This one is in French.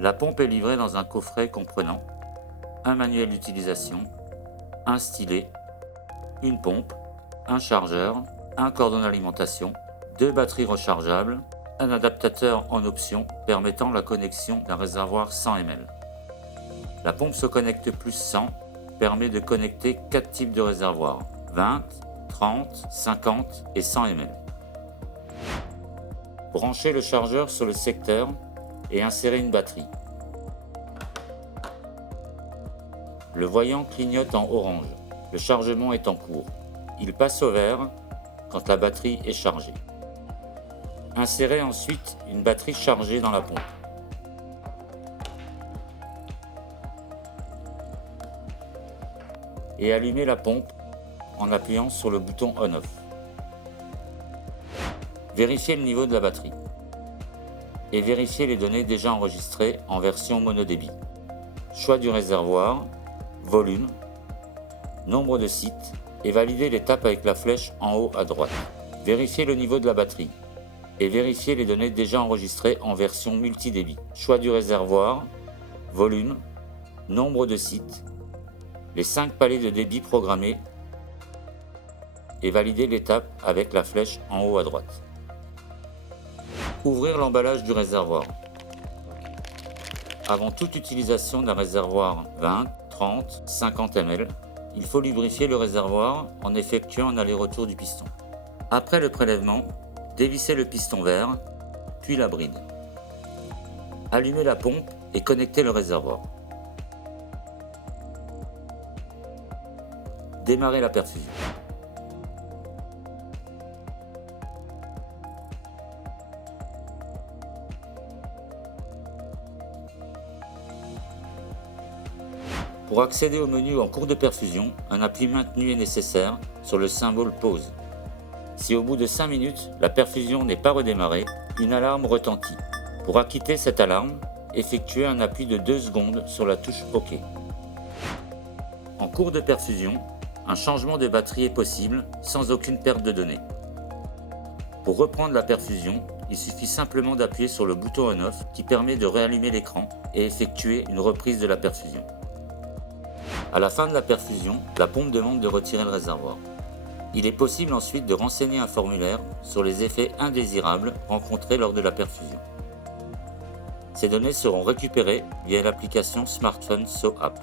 La pompe est livrée dans un coffret comprenant un manuel d'utilisation, un stylet, une pompe, un chargeur, un cordon d'alimentation, 2 batteries rechargeables, un adaptateur en option permettant la connexion d'un réservoir 100 ml. La pompe se connecte plus 100 permet de connecter 4 types de réservoirs, 20, 30, 50 et 100 ml. Branchez le chargeur sur le secteur et insérez une batterie. Le voyant clignote en orange. Le chargement est en cours. Il passe au vert quand la batterie est chargée. Insérez ensuite une batterie chargée dans la pompe. Et allumez la pompe en appuyant sur le bouton On/Off. Vérifiez le niveau de la batterie et vérifiez les données déjà enregistrées en version monodébit. Choix du réservoir, volume, nombre de sites et validez l'étape avec la flèche en haut à droite. Vérifiez le niveau de la batterie et vérifiez les données déjà enregistrées en version multidébit. Choix du réservoir, volume, nombre de sites, les 5 paliers de débit programmés et validez l'étape avec la flèche en haut à droite. Ouvrir l'emballage du réservoir. Avant toute utilisation d'un réservoir 20, 30, 50 ml, il faut lubrifier le réservoir en effectuant un aller-retour du piston. Après le prélèvement, dévissez le piston vert, puis la bride. Allumez la pompe et connectez le réservoir. Démarrez la perfusion. Pour accéder au menu en cours de perfusion, un appui maintenu est nécessaire sur le symbole pause. Si au bout de 5 minutes, la perfusion n'est pas redémarrée, une alarme retentit. Pour acquitter cette alarme, effectuez un appui de 2 secondes sur la touche OK. En cours de perfusion, un changement de batterie est possible sans aucune perte de données. Pour reprendre la perfusion, il suffit simplement d'appuyer sur le bouton On/Off qui permet de réallumer l'écran et effectuer une reprise de la perfusion. À la fin de la perfusion, la pompe demande de retirer le réservoir. Il est possible ensuite de renseigner un formulaire sur les effets indésirables rencontrés lors de la perfusion. Ces données seront récupérées via l'application Smartphone SOAP.